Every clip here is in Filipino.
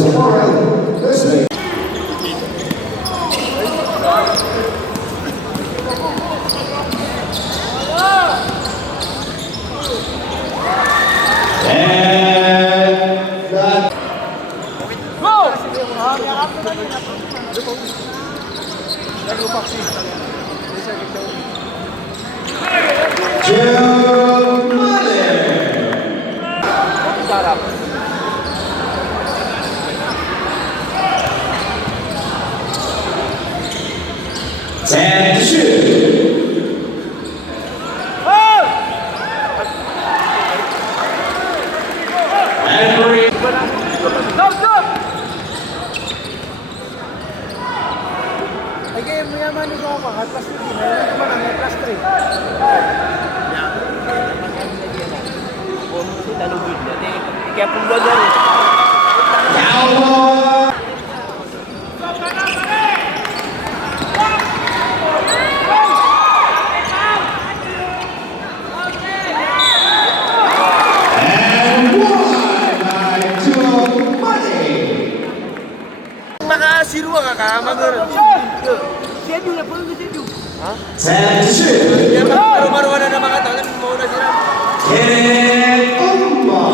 is Warren Leslie. And that. Jill Ten to shoot. And Marie. Ay kaya mayaman ni ko ako, plus 3, mayroon ko man ang plus 3. Kaya pong doon makasiruan ka ka, siya yung na po yung siya yung. Ha? 10 to shoot. Yan, marumaruan na ng mga tao, mauna sila. Umba.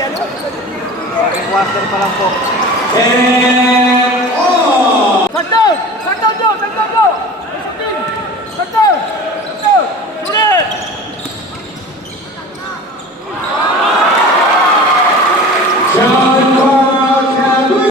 Quarter pa lang po. And on. Sakdown! Sakdown, Joe! Sakdown, Joe! Sakdown! Sakdown! Sakdown! Sulit! John Carl Cabu.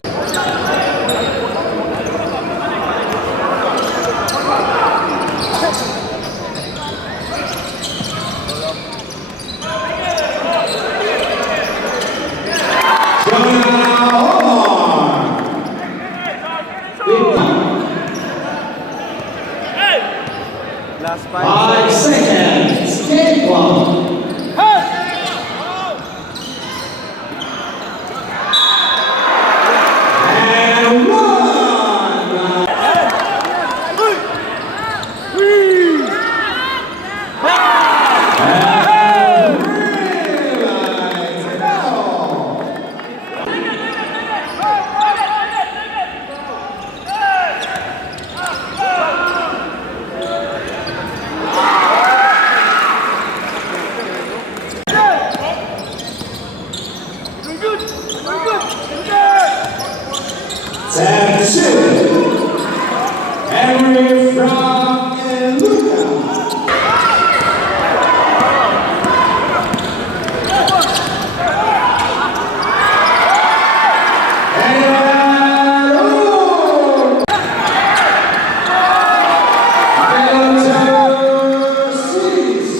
Last 5 seconds. Game clock. And one. Ten two. Henry from Luca. And oh! Delta Cities.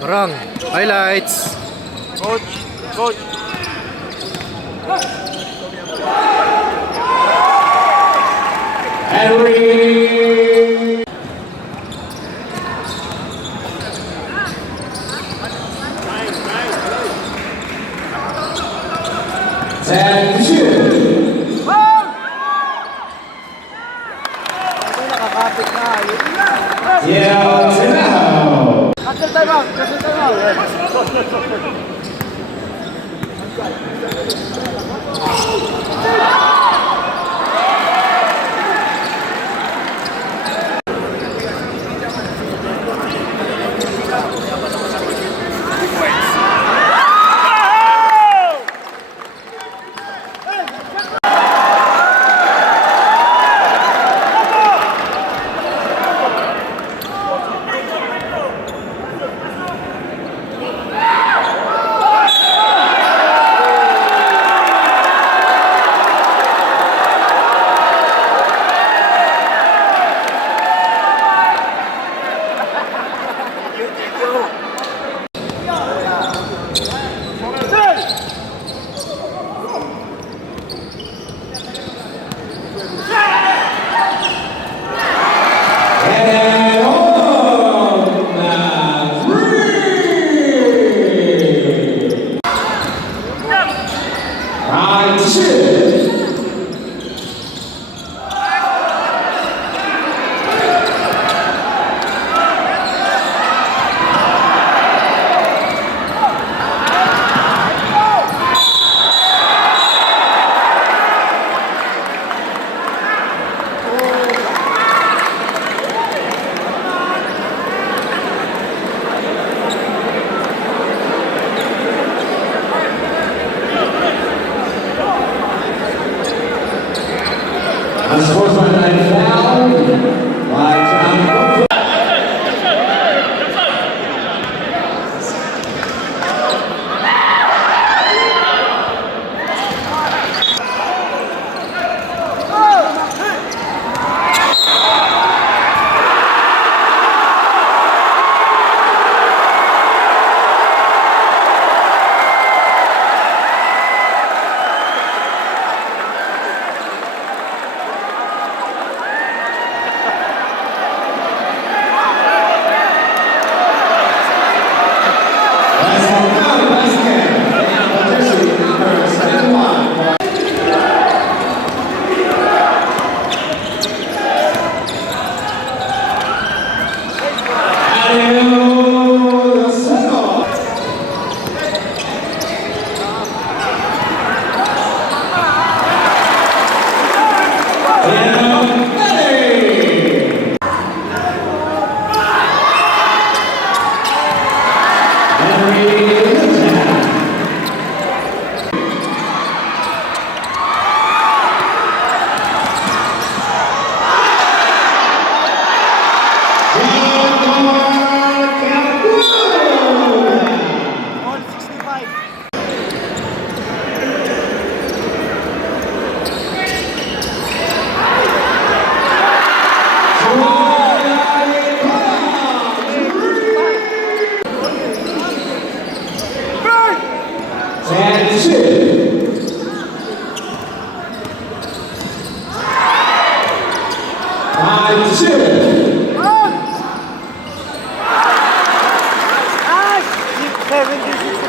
Parang, highlights. Coach, coach. Henry. Ten two. Nakakapit na. Yell Tino. Cancel time out. Cancel time out. And on. Three. Round two. Unsportsmanlike foul by John. 5-2.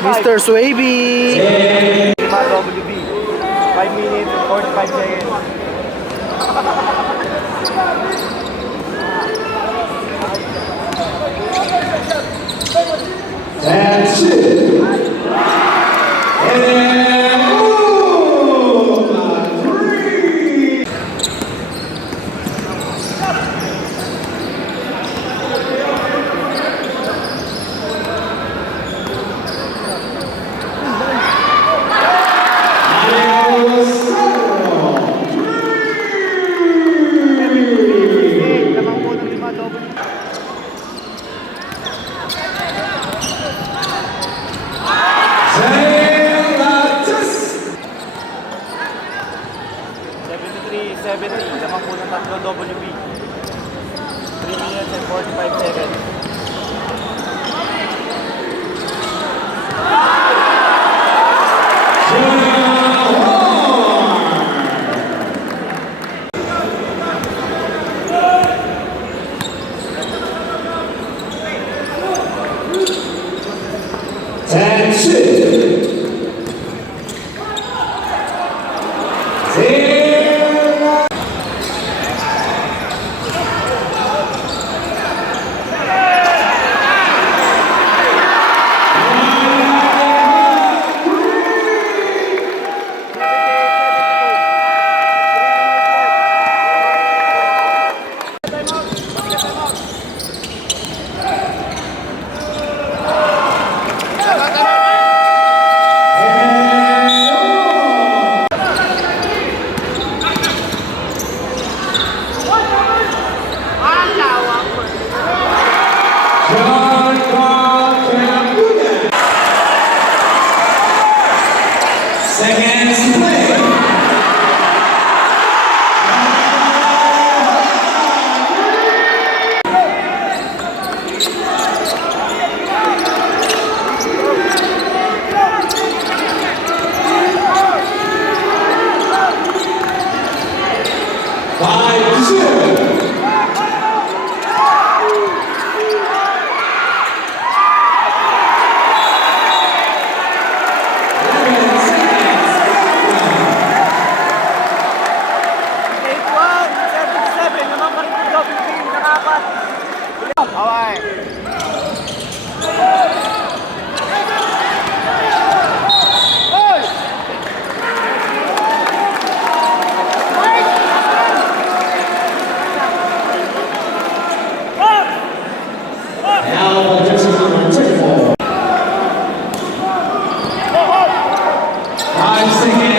Mr. Swaby! WB. 5 minutes and 45 seconds. That's it. And then, ooh, 3. Lamang po ng 5 WB. Zelatis. 73-70. Lamang po ng 3 WB. 3 minutes and 45 seconds. That's it. Zelatis. John Carl Cambuda. Seconds to play. Five, 2. Now, jersey number 24. 5 seconds.